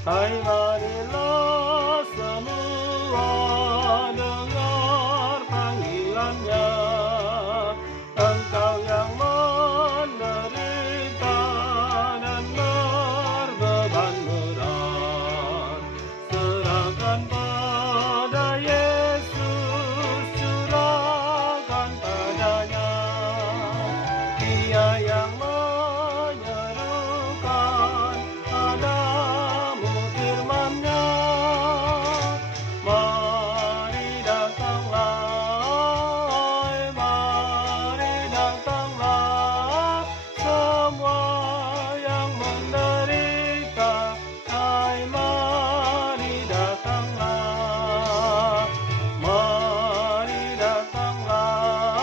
Hai marilah semua dengar panggilannya, engkau yang menderita dan berbeban berat, serahkan pada Yesus, curahkan padanya. Dia yang menyerukan padamu firman-Nya, mari datanglah, mari datanglah, semua yang menderita, hai mari datanglah, mari datanglah,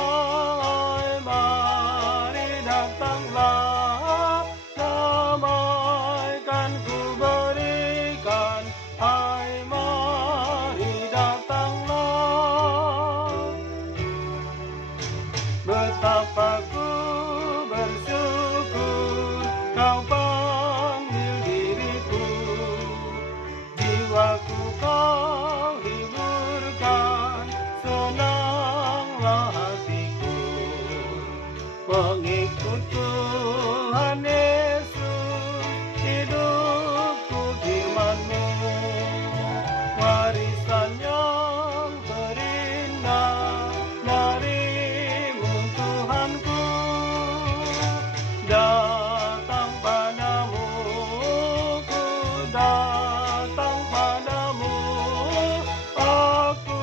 mari datanglah, damai kan ku berikan, hai mari datanglah. Betapa ku bersyukur kau panggil diriku, jiwaku kau hiburkan, senanglah hatiku, mengikut Tuhan Yesus, hidupku firman-Mu, warisan yang terindah darimu Tuhanku, datang padamu, ku datang padamu, aku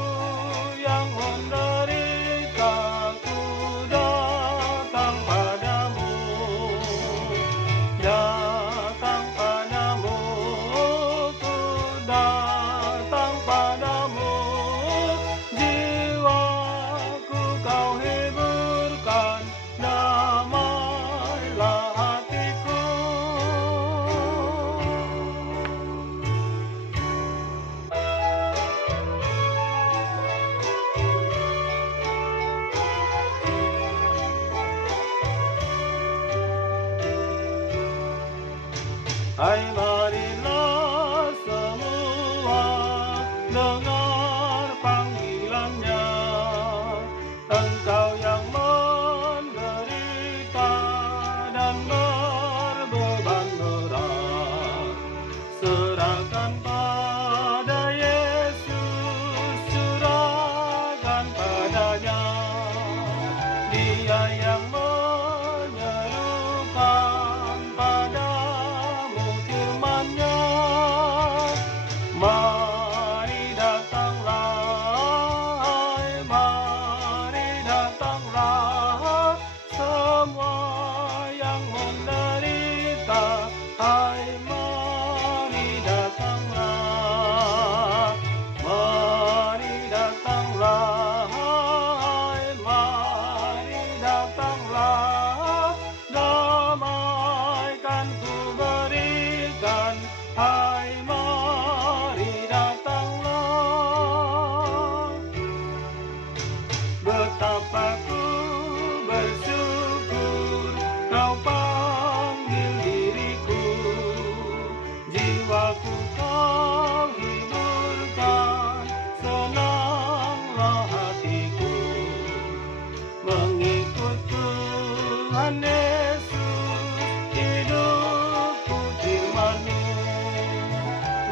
yang menderita, ku datang padamu, datang padamu, ku datang padamu, jiwaku kau hiburkan, damailah hatiku. Hai marilah semua dengar panggilannya, engkau yang menderita dan berbeban berat, serahkan pada Yesus, curahkan padanya. Dia yang menyerukan padamu firman-Nya, mari datanglah, mari datanglah, semua yang menderita, hai mari datanglah, mari datanglah, hai mari datanglah, damai kan ku berikan, hai mari datanglah. Betapa ku bersyukur kau panggil diriku, jiwaku kau hiburkan, senanglah hatiku, mengikut Tuhan Yesus, hidupku firman-Mu,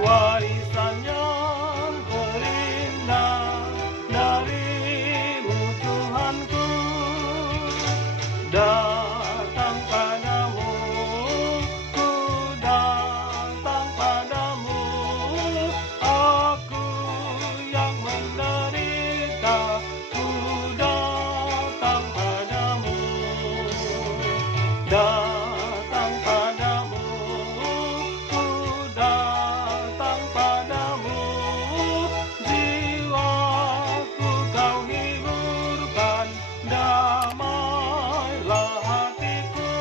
warisan yang terindah darimu Tuhanku, datang padamu, ku datang padamu, aku yang menderita, ku datang padamu, datang padamu, ku datang padamu, jiwaku kau hiburkan, damailah hatiku.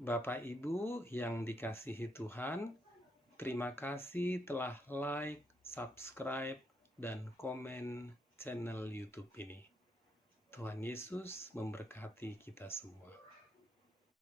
Bapak Ibu yang dikasihi Tuhan, terima kasih telah like, subscribe, dan komen channel YouTube ini. Tuhan Yesus memberkati kita semua.